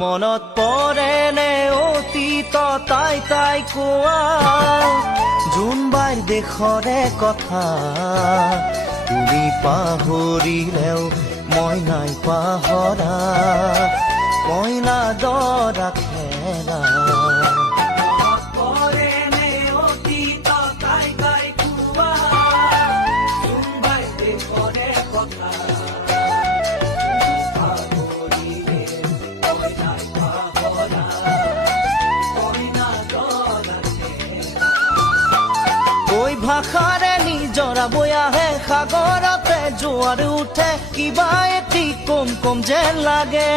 মনত পৰেনে অতীত তাই তাই কোৱা জোনবাইৰ দেশৰে কথা তুমি পাহৰিলেও মই নাই পাহৰা কইনা দৰা খেলা কৈ ভাষাৰে নিজৰা বৈ আহে সাগৰতে জোৱাৰ উঠে কিবা এটি কম কম যেন লাগে